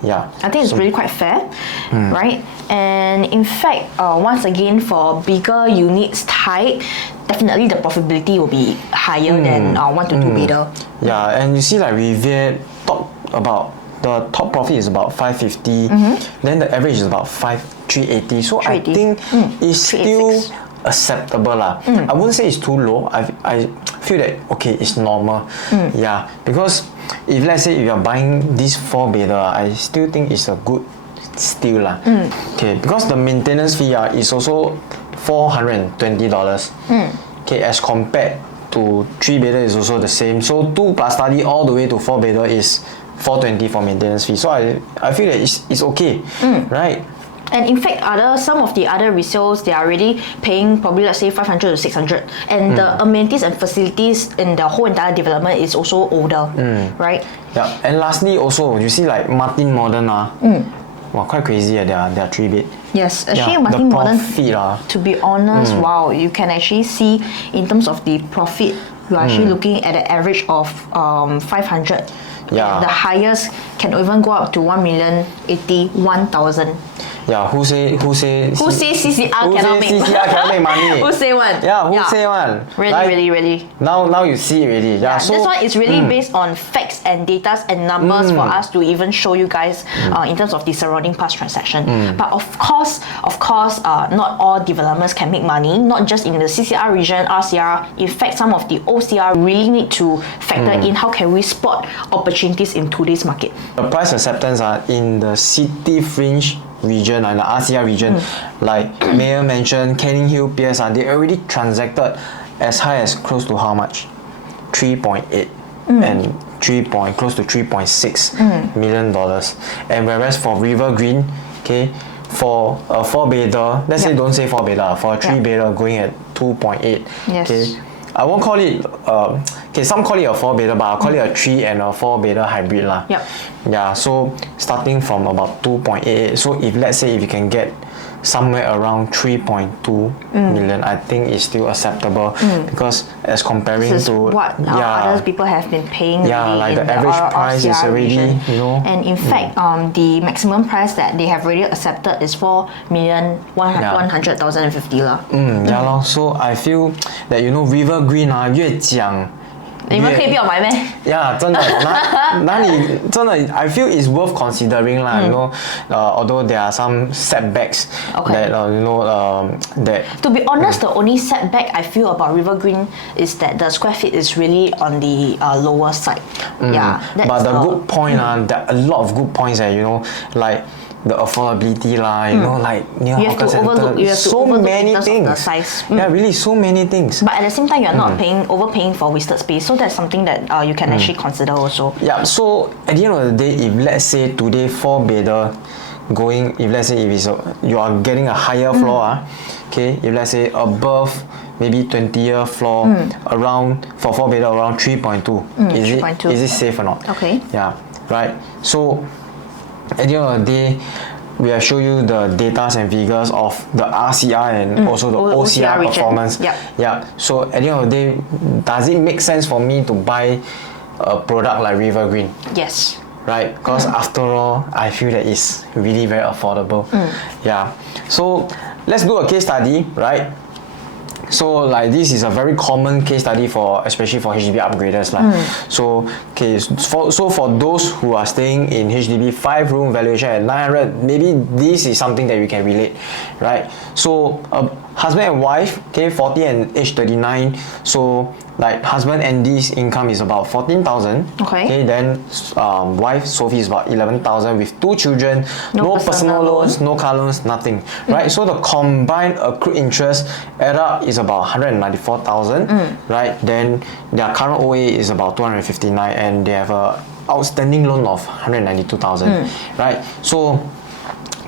Yeah, I think it's really quite fair, right? And in fact, once again, for bigger units type, definitely the profitability will be higher than 1 to 2-bedder. Yeah, and you see like Riviera talk about the top profit is about 550, then the average is about 380. So 380. I think it's still acceptable lah. I wouldn't say it's too low. I feel that okay, it's normal. Yeah, because if let's say if you're buying this 4-bedder, I still think it's a good steal lah. Okay, because the maintenance fee is also $420. Okay, as compared to 3-bedder is also the same. So 2 plus study all the way to 4-bedder is $420 for maintenance fee. So I feel that it's okay, right? And in fact, some of the other resales, they are already paying probably, let's say, 500 to 600. And the amenities and facilities in the whole entire development is also older, right? Yeah. And lastly, also, you see like Martin Modern, wow, quite crazy, their 3-bed. Yes, actually, Martin Modern, to be honest, wow, you can actually see in terms of the profit, you're actually looking at an average of 500. Yeah. And the highest can even go up to 1,081,000. Yeah, who say CCR cannot make CCR cannot make money? Who say one? Yeah, who say one? Really, like, really. Now you see already. Yeah, so this one is really based on facts and data and numbers for us to even show you guys in terms of the surrounding past transaction. But of course, not all developments can make money. Not just in the CCR region, RCR. In fact, some of the OCR really need to factor in how can we spot opportunities in today's market. The price acceptance are in the city fringe region and the RCR region, like Mayor mentioned, Canning Hill, PS, they already transacted as high as close to how much? 3.8 and close to 3.6 million dollars. And whereas for River Green, okay, for a 4-bedder, let's say don't say 4-bedder, for a 3-bedder going at 2.8. Yes. Okay, I won't call it okay, some call it a 4-bedder, but I'll call it a 3 and a 4-bedder hybrid lah. Yep. Yeah, so starting from about 2.88, so if let's say if you can get somewhere around 3.2 million, I think it's still acceptable because as comparing this is to what other people have been paying like in the average price is already region. You know, and in fact the maximum price that they have already accepted is 4,100,050 lah. Yeah lor, so I feel that you know River Green 越讲你们可以不要买咩？ Yeah, 真的，哪里真的 I feel it's worth considering lah. You know, although there are some setbacks that you know that. To be honest, the only setback I feel about River Green is that the square feet is really on the lower side. Yeah, but the good point there are a lot of good points you know, like the affordability lah, you know, like near hawker center, so many things. The size. Yeah, really, so many things. But at the same time, you're not overpaying for wasted space, so that's something that you can actually consider also. Yeah. So at the end of the day, if let's say today 4-bedder going, if let's say if you are getting a higher floor, okay, if let's say above maybe 20th floor, around for 4-bedder around 3.2, is it safe or not? Okay. Yeah. Right. So at the end of the day, we have shown you the data and figures of the RCR and also the OCR performance. Yeah. So at the end of the day, does it make sense for me to buy a product like River Green? Yes. Right? Because after all, I feel that it's really very affordable. Yeah. So let's do a case study, right? So like this is a very common case study especially for HDB upgraders lah. So okay, for those who are staying in HDB 5-room valuation at 900, maybe this is something that you can relate, right? So husband and wife, okay, 40 and age 39. So like husband Andy's income is about 14,000. Okay. Then wife Sophie is about 11,000 with 2 children, no personal loans, no car loans, nothing. Right? So the combined accrued interest add up is about 194,000. Right? Then their current OA is about 259 and they have a outstanding loan of 192,000. Right? So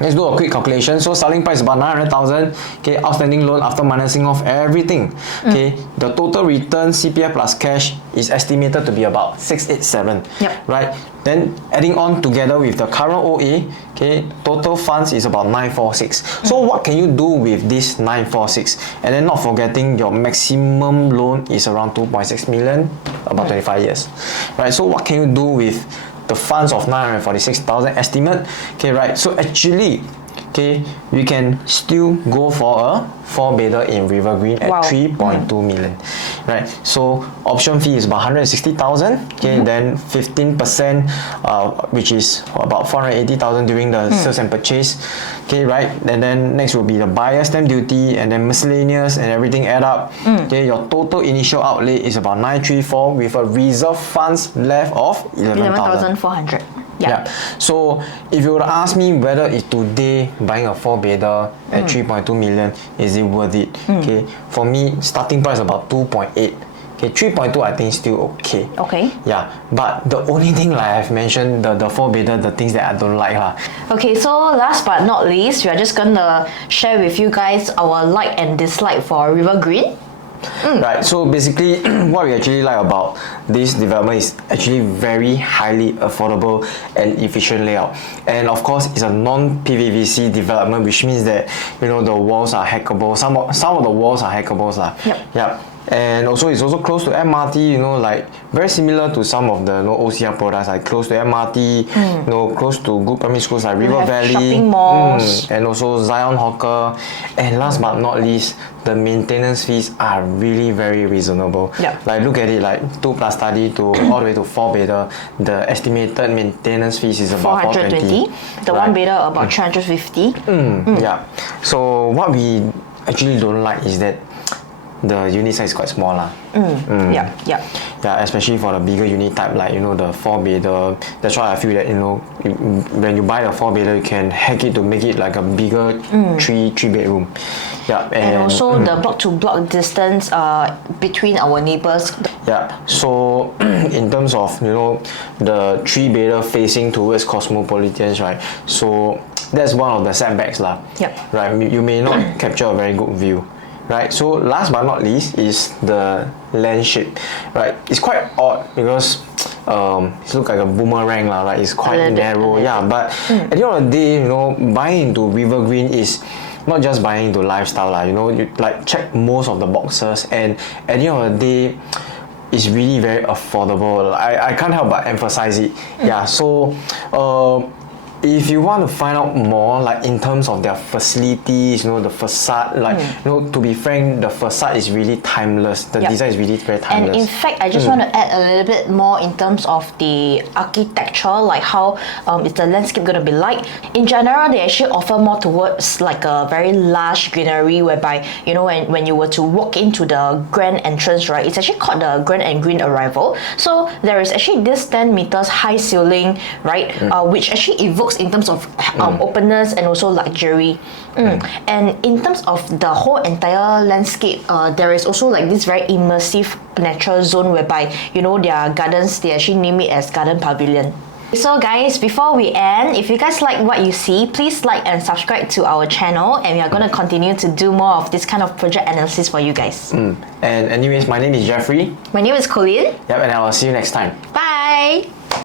let's do a quick calculation. So selling price is about 900,000. Okay, outstanding loan after minusing off everything. Okay, the total return CPF plus cash is estimated to be about 687. Yep. Right. Then adding on together with the current OA, okay, total funds is about 946. So what can you do with this 946? And then not forgetting your maximum loan is around 2.6 million, about 25 years. Right. So what can you do with the funds of 946,000 estimate? Okay, right. So actually, okay, we can still go for a 4-bedder in River Green at 3.2 million. Right. So option fee is about 160,000. Okay, then 15%, which is about 480,000 during the sales and purchase. Okay, right. And then next will be the buyer stamp duty and then miscellaneous and everything add up. Okay, your total initial outlay is about 934 with a reserve funds left of 11,400. Yeah. So if you were to ask me whether it's today buying a 4-bedder at 3.2 million, is it worth it? Okay. For me, starting price about 2.8. Okay, 3.2 I think is still okay. Okay. Yeah. But the only thing like I've mentioned, the 4-bedder, the things that I don't like lah. Okay, so last but not least, we are just gonna share with you guys our like and dislike for River Green. Right, so basically what we actually like about this development is actually very highly affordable and efficient layout, and of course it's a non-PVVC development, which means that the walls are hackable. Some of the walls are hackables lah. Yep. And also it's also close to MRT, like very similar to some of the OCR products, like close to MRT, close to good primary schools like River Valley, shopping malls, and also Zion Hawker. And last but not least, the maintenance fees are really very reasonable. Yep. Like look at it, like 2+ study to all the way to 4-bedder, the estimated maintenance fees is about 420. The 1-bedder about 350. Yeah. So what we actually don't like is that the unit size is quite small lah. Yeah, especially for the bigger unit type, like the 4-bedder. That's why I feel that when you buy a 4-bedder, you can hack it to make it like a bigger 3-bedroom. Yeah, and also the block-to-block distance between our neighbors. Yeah, so in terms of the 3-bedder facing towards cosmopolitans, right? So that's one of the setbacks lah. Yep. Right, you may not capture a very good view. Right, so last but not least is the land shape. Right, it's quite odd because it looks like a boomerang lah. Right, it's quite narrow. Yeah, but at the end of the day, buying into River Green is not just buying into lifestyle lah. You like check most of the boxes, and at the end of the day, it's really very affordable. I can't help but emphasize it. Yeah, so if you want to find out more, like in terms of their facilities, the facade, like to be frank, the facade is really timeless. The design is really very timeless. And in fact, I just want to add a little bit more in terms of the architecture, like how is the landscape going to be like. In general, they actually offer more towards like a very lush greenery, whereby when you were to walk into the grand entrance, right, it's actually called the Grand and Green Arrival. So there is actually this 10 meters high ceiling, right, which actually evokes in terms of openness and also luxury. And in terms of the whole entire landscape, there is also like this very immersive natural zone whereby their gardens, they actually name it as Garden Pavilion. So guys, before we end, if you guys like what you see, please like and subscribe to our channel, and we are going to continue to do more of this kind of project analysis for you guys. And anyways, my name is Jeffrey. My name is Coline. Yep, and I will see you next time. Bye!